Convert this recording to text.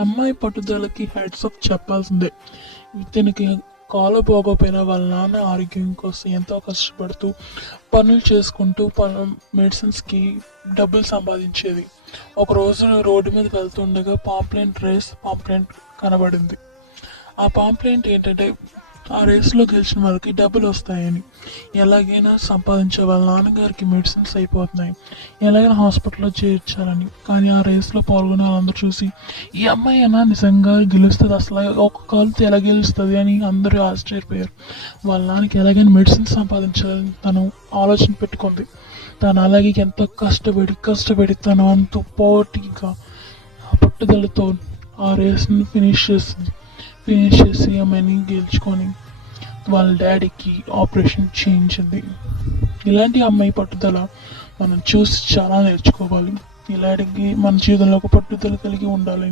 అమ్మాయి పట్టుదలకి heads of చెప్పాల్సిందే. ఇతనికి కాలు పోకపోయినా వాళ్ళ నాన్న ఆరోగ్యం కోసం ఎంతో కష్టపడుతూ పనులు చేసుకుంటూ మెడిసిన్స్కి డబ్బులు సంపాదించేది. ఒకరోజు రోడ్డు మీద వెళ్తుండగా పాంప్లెంట్ కనబడింది. ఆ పాంప్లెంట్ ఏంటంటే ఆ రేస్లో గెలిచిన వాళ్ళకి డబ్బులు వస్తాయని, ఎలాగైనా సంపాదించే వాళ్ళ నాన్నగారికి మెడిసిన్స్ అయిపోతున్నాయి, ఎలాగైనా హాస్పిటల్లో చేర్చాలని. కానీ ఆ రేస్లో పాల్గొనే వాళ్ళందరూ చూసి ఈ అమ్మాయి అయినా నిజంగా గెలుస్తుంది, అసలు ఒక కాలుతో ఎలా గెలుస్తుంది అని అందరూ ఆశ్చర్యపోయారు. వాళ్ళ నాన్నకి ఎలాగైనా మెడిసిన్స్ సంపాదించాలని తను ఆలోచన పెట్టుకుంది. తను అలాగే ఎంతో కష్టపడి తను అంత పోటీగా పట్టుదలతో ఆ రేస్ని ఫినిష్ చేసి ఆమెని గెలుచుకొని వాళ్ళ డాడీకి ఆపరేషన్ చేయించింది. ఇలాంటి అమ్మాయి పట్టుదల మనం చూసి చాలా నేర్చుకోవాలి. ఇలాంటి మన జీవితంలో ఒక పట్టుదల కలిగి ఉండాలి.